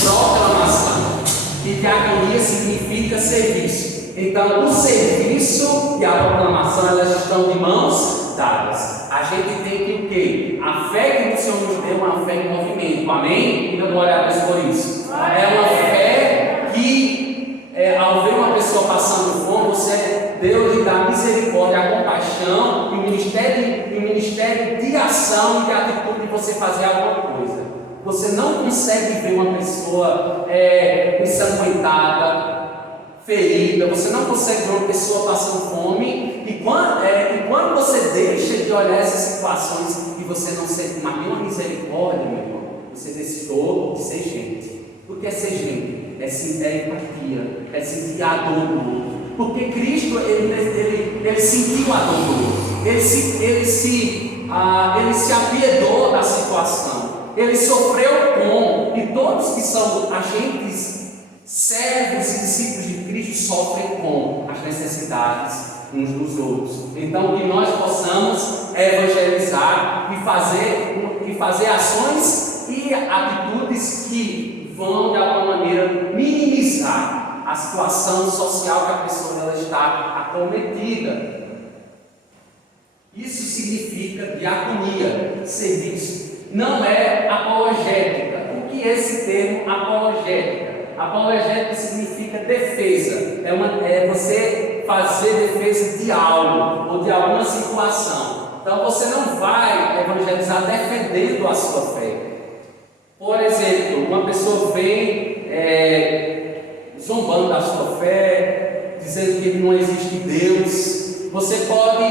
proclamação e diaconia significa serviço. Então, o serviço e a proclamação, elas estão de mãos dadas. A gente tem que o quê? A fé que o Senhor nos deu é uma fé em movimento. Amém? Diga glória a Deus por isso. É uma fé que, ao ver uma pessoa passando fome, Deus lhe dá misericórdia, a compaixão e o ministério de ação e de atitude de você fazer alguma coisa. Você não consegue ver uma pessoa ensanguentada, ferida, você não consegue ver uma pessoa passando fome, e quando você deixa de olhar essas situações e você não sente mais nenhuma misericórdia, meu irmão, você deixou de ser gente. O que é ser gente? É empatia, é sentir a dor do outro. Porque Cristo, ele sentiu a dor do outro, ele se apiedou da situação, ele sofreu com, e todos que são agentes, servos e discípulos de Cristo sofrem com as necessidades uns dos outros. Então, que nós possamos evangelizar e fazer ações e atitudes que vão, de alguma maneira, minimizar a situação social que a pessoa está acometida. Isso significa diaconia, serviço. Não é apologética. O que é esse termo apologética? Apologética significa defesa. É você fazer defesa de algo ou de alguma situação. Então você não vai evangelizar defendendo a sua fé. Por exemplo, uma pessoa vem zombando da sua fé, dizendo que não existe Deus. Você pode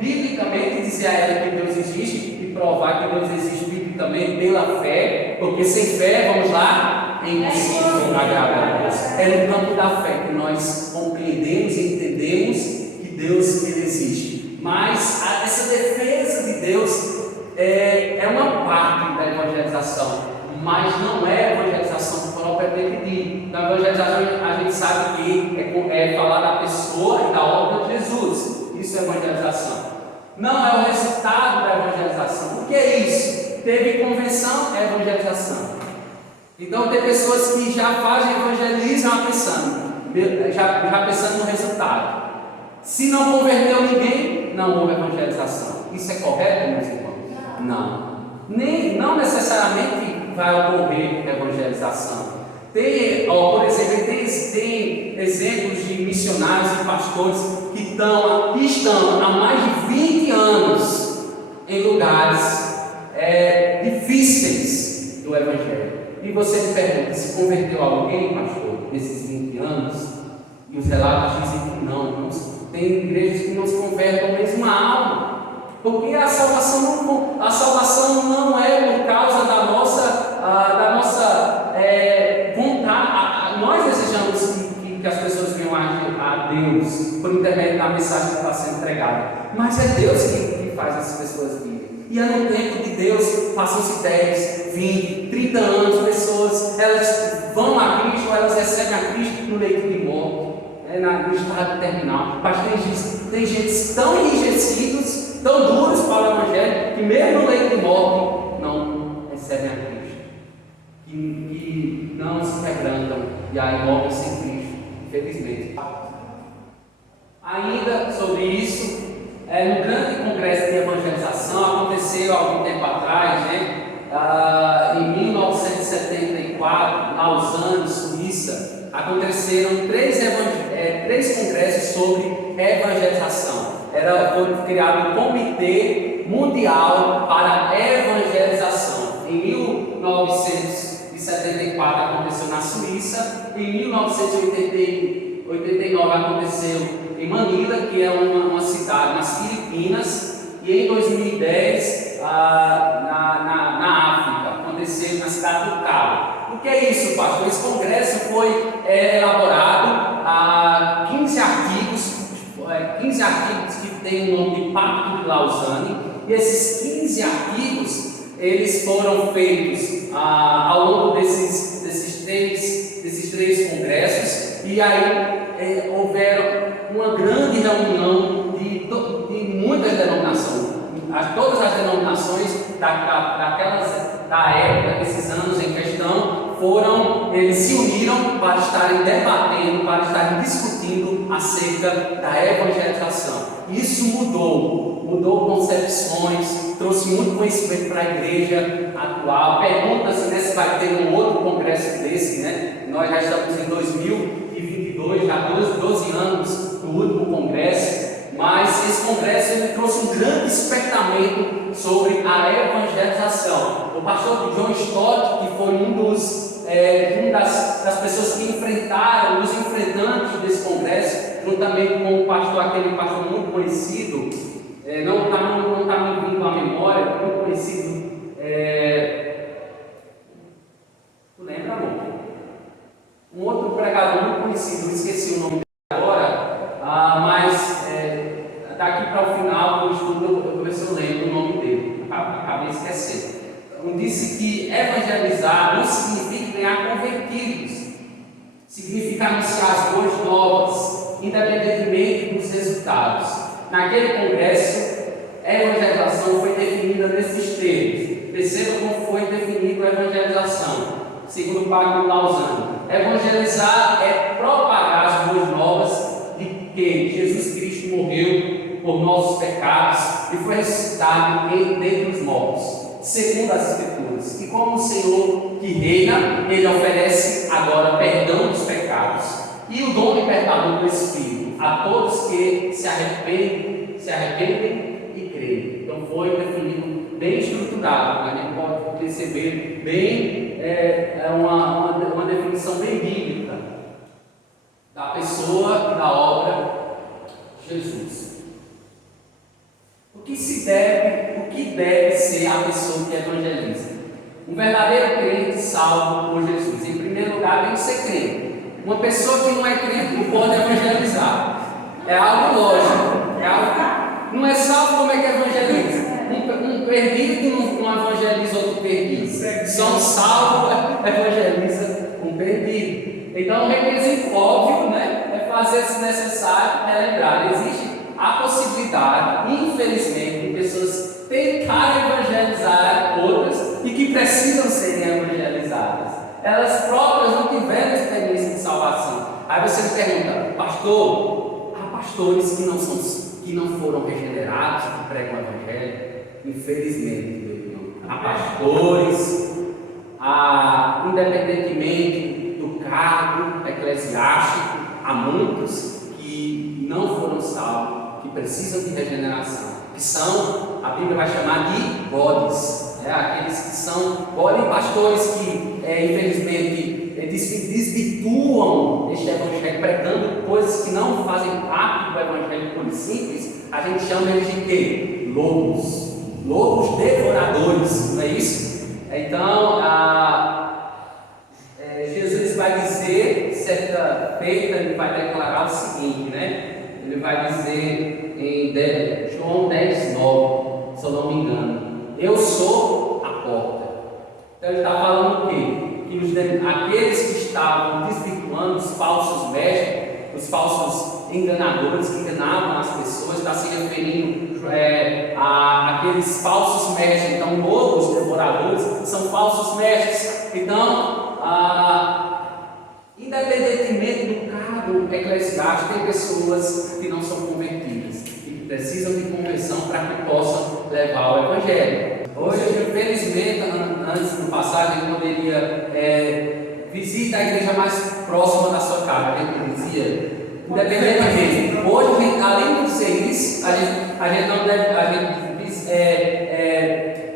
biblicamente dizer a ela que Deus existe e provar que Deus existe biblicamente pela fé, porque sem fé, vamos lá, é impossível agradar a Deus. É no campo da fé que nós compreendemos e entendemos que Deus ele existe. Mas essa defesa de Deus é uma parte da evangelização, mas não é a evangelização propriamente dita. Na evangelização a gente sabe que é falar da pessoa e da obra de Jesus. Isso é evangelização. Não é o resultado da evangelização. O que é isso? Teve convenção, é evangelização. Então tem pessoas que já fazem evangelismo já pensando no resultado. Se não converteu ninguém, não houve evangelização. Isso é correto, meus irmãos? Não. Não necessariamente vai ocorrer evangelização. Por exemplo, tem exemplos de missionários e pastores que estão há mais de 20 anos em lugares difíceis do Evangelho. E você me pergunta, se converteu alguém, pastor, nesses 20 anos? E os relatos dizem que não tem igrejas que não se convertem ao mesmo alma. Porque a salvação não é por causa da nossa vontade. Nós desejamos que as pessoas venham a Deus por intermédio da mensagem que está sendo entregada. Mas é Deus que faz as pessoas virem. E é no tempo de Deus, passam-se 10, 20, 30 anos, pessoas, elas vão a Cristo, elas recebem a Cristo no leito de morte, no estado terminal. Mas tem gente tão enrijecidos, tão duros para o Evangelho, que mesmo no leito de morte não recebem a Cristo, que não se quebrantam e aí morrem sem Cristo, infelizmente. Ainda sobre isso, no grande congresso de evangelização, aconteceu há algum tempo atrás, em 1974, Lausanne, Suíça, aconteceram três congressos sobre evangelização. Foi criado um Comitê Mundial para a Evangelização. Em 1974 aconteceu na Suíça, em 1989 aconteceu em Manila, que é uma cidade nas Filipinas, e em 2010 na África, aconteceu na cidade do Cabo. O que é isso, pastor? Esse congresso foi elaborado a 15 artigos que têm o nome de Pacto de Lausanne, e esses 15 artigos eles foram feitos ao longo desses três congressos, e aí houveram uma grande reunião de muitas denominações. Todas as denominações da época, desses anos em questão, eles se uniram para estarem debatendo, para estarem discutindo acerca da evangelização. Isso mudou concepções, trouxe muito conhecimento para a igreja atual. Pergunta-se se vai ter um outro congresso desse, Nós já estamos em 2022, já 12 anos do último congresso. Mas esse congresso ele trouxe um grande despertamento sobre a evangelização. O pastor John Stott, que foi uma das pessoas que enfrentaram, os enfrentantes desse congresso, juntamente com aquele pastor muito conhecido, não está me vindo à memória, muito conhecido, tu lembra, amor? Um outro pregador muito conhecido, eu esqueci o nome dele agora, mas daqui para o final do estudo eu vou ver se eu lembro o nome dele, acabei esquecendo. Disse que evangelizar não significa ganhar convertidos, significa anunciar as boas novas, independentemente dos resultados. Naquele congresso, a evangelização foi definida nesses termos. Perceba como foi definida a evangelização, segundo o Pacto de Lausanne. Evangelizar é propagar as boas novas de que Jesus Cristo morreu por nossos pecados e foi ressuscitado dentre os mortos, segundo as Escrituras. E como o Senhor que reina, Ele oferece agora perdão dos pecados e o dom libertador do Espírito a todos que se arrependem e creem. Então foi definido bem estruturado, a gente pode perceber bem, uma definição bem bíblica da pessoa e da obra de Jesus. O que deve ser a pessoa que evangeliza? Um verdadeiro crente salvo por Jesus. Em primeiro lugar, tem que ser crente. Uma pessoa que não é crente não pode evangelizar. É algo lógico. Não é salvo, como é que evangeliza? Um perdido não evangeliza outro perdido. Só um salvo evangeliza um perdido. Então, o requisito óbvio, é fazer, se necessário, relembrar. Existe a possibilidade, infelizmente, de pessoas tentarem evangelizar outras e que precisam serem evangelizadas. Elas próprias não tiveram experiência de salvação. Aí você me pergunta, pastor, há pastores que não foram regenerados, que pregam o evangelho? Infelizmente, meu irmão. Há pastores, independentemente do cargo eclesiástico, há muitos que não foram salvos, que precisam de regeneração, que são, a Bíblia vai chamar de bodes, aqueles que são bodes, pastores que infelizmente desvirtuam este evangelho, pregando coisas que não fazem parte do evangelho puro e simples, a gente chama eles de quê? Lobos. Lobos devoradores, não é isso? Então, Jesus vai dizer, certa feita, ele vai declarar o seguinte, né? Ele vai dizer em João 10:9, se eu não me engano: eu sou a porta. Então ele está falando o quê? Que aqueles que estavam desvirtuando os falsos mestres, os falsos enganadores que enganavam as pessoas, está se referindo àqueles falsos mestres. Então, lobos devoradores são falsos mestres. Então, independentemente do cargo eclesiástico, tem pessoas que não são convertidas e que precisam de conversão para que possam levar o evangelho. Hoje, infelizmente, antes no passado, a gente poderia visitar a igreja mais próxima da sua casa, a gente dizia, independentemente. Hoje, além de dizer isso, a gente não deve,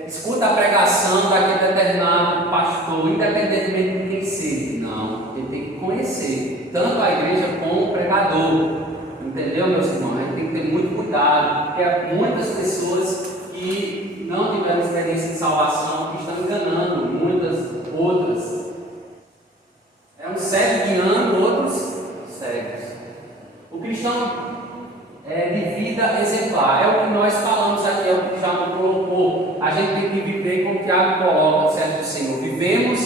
escuta a pregação daquele determinado pastor, independentemente de quem seja. Não, ele tem que conhecer tanto a igreja como o pregador. Entendeu, meus irmãos? A gente tem que ter muito cuidado, porque há muitas pessoas que não tiveram experiência de salvação, que estão enganando muitas outras. É um cego guiando outros cegos. O cristão de vida exemplar, é o que nós falamos aqui, é o que já me colocou. A gente tem que viver como o Tiago coloca, certo, Senhor? Vivemos,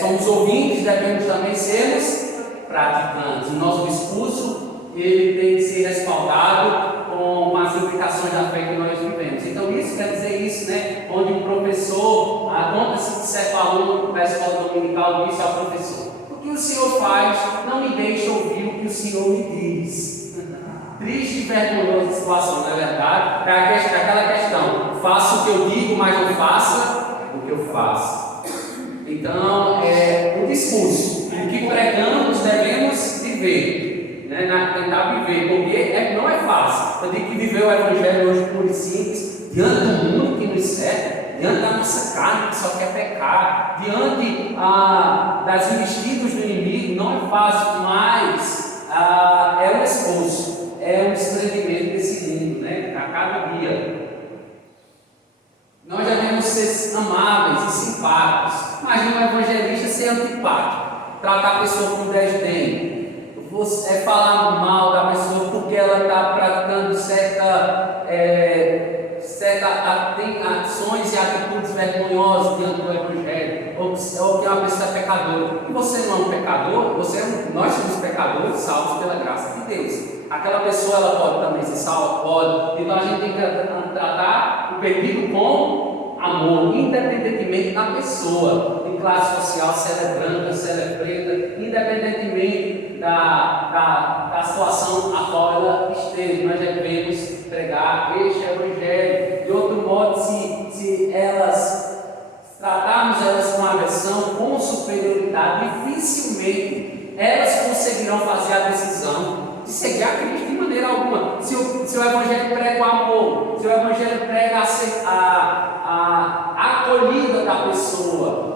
somos ouvintes, devemos também sermos praticantes. O nosso discurso, ele tem que ser respaldado com as implicações da fé que nós vivemos. Então isso quer dizer isso, né? Onde um professor, conta-se que certo aluno da escola dominical disse ao professor: o que o senhor faz não me deixa ouvir o que o senhor me diz. Triste e vergonhosa situação, não é verdade? É aquela questão: faço o que eu digo, mas não faça o que eu faço. Então, o discurso, o que pregamos, devemos viver, né? Tentar viver, porque não é fácil. Eu digo que viver o evangelho hoje puro e simples, diante do mundo que nos cerca, diante da nossa carne que só quer pecar, diante das investidas do inimigo, não é fácil, mas é um esforço, é um desprendimento desse mundo, né? A cada dia. Nós devemos ser amáveis e simpáticos, mas não é evangelista ser antipático, tratar a pessoa com desdém, falar mal da pessoa porque ela está praticando tem ações e atitudes vergonhosas diante do evangelho, ou que uma pessoa é pecadora. E você não é um pecador, nós somos pecadores salvos pela graça de Deus. Aquela pessoa ela pode também ser salva? Pode. Então a gente tem que tratar o pedido com amor, independentemente da pessoa, de classe social, se ela é branca, se ela é preta, independentemente da situação a qual ela esteja. Nós devemos pregar este evangelho. De outro modo, se tratarmos elas com aversão, com superioridade, dificilmente elas conseguirão fazer a decisão de seguir a Cristo de maneira alguma. Se o Evangelho prega o amor, se o Evangelho prega a acolhida da pessoa,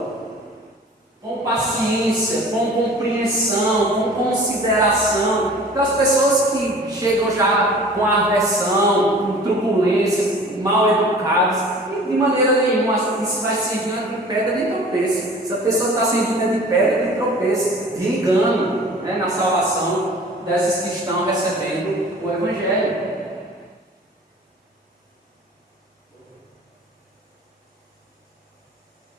com paciência, com compreensão, com consideração, então as pessoas que chegam já com aversão, com truculência, mal educadas, de maneira nenhuma, isso vai servindo de pedra de tropeço. Se a pessoa está servindo de pedra de tropeço, de engano, né, na salvação desses que estão recebendo o Evangelho.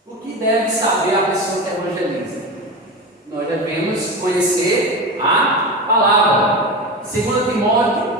O que deve saber a pessoa que evangeliza? Nós devemos conhecer a palavra. 2 Timóteo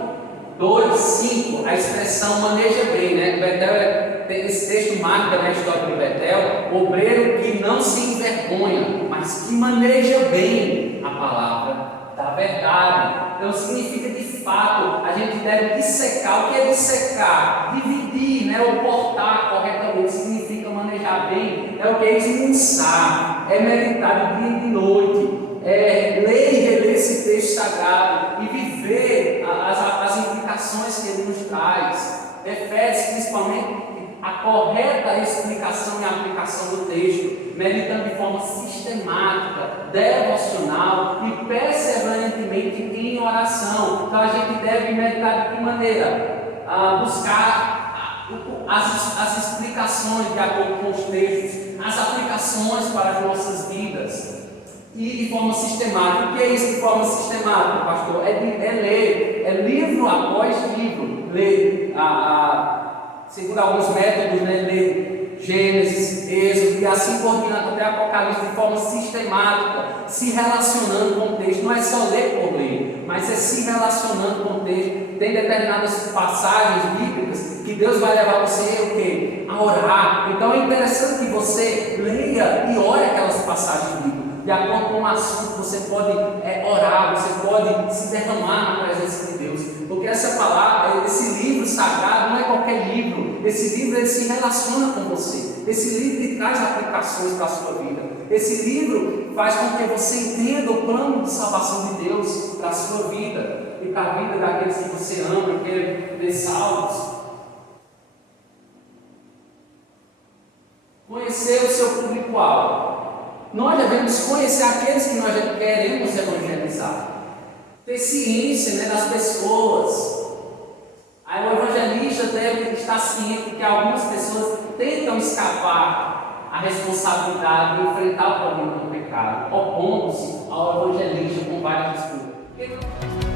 2:5, a expressão maneja bem, né? Betel tem esse texto marca na história do Betel, obreiro que não se envergonha, mas que maneja bem a palavra da verdade. Então significa de fato, a gente deve dissecar. O que é dissecar? Dividir, né? Ou cortar corretamente, significa manejar bem, é o que é esmiuçar, é meditar de dia e de noite, é ler e reler esse texto sagrado e viver as implicações que ele nos traz. Efésios, principalmente, a correta explicação e aplicação do texto, meditando de forma sistemática, devocional e perseverantemente em oração. Então a gente deve meditar de que maneira? Buscar as explicações de acordo com os textos, as aplicações para as nossas vidas. E de forma sistemática. O que é isso de forma sistemática, pastor? É ler, é livro após livro. Ler, segundo alguns métodos, né? Ler Gênesis, Êxodo e assim por diante até Apocalipse de forma sistemática, se relacionando com o texto. Não é só ler por ler, mas é se relacionando com o texto. Tem determinadas passagens bíblicas que Deus vai levar você o quê? A orar. Então é interessante que você leia e ore aquelas passagens bíblicas. De acordo com o assunto, você pode orar, você pode se derramar na presença de Deus. Porque essa palavra, esse livro sagrado não é qualquer livro. Esse livro ele se relaciona com você. Esse livro ele traz aplicações para a sua vida. Esse livro faz com que você entenda o plano de salvação de Deus para a sua vida e para a vida daqueles que você ama e quer ver salvos. Conhecer o seu público-alvo. Nós devemos conhecer aqueles que nós queremos evangelizar. Ter ciência, né, das pessoas. Aí o evangelista deve estar ciente que algumas pessoas tentam escapar à responsabilidade de enfrentar o problema do pecado, opondo-se ao evangelista com várias desculpas.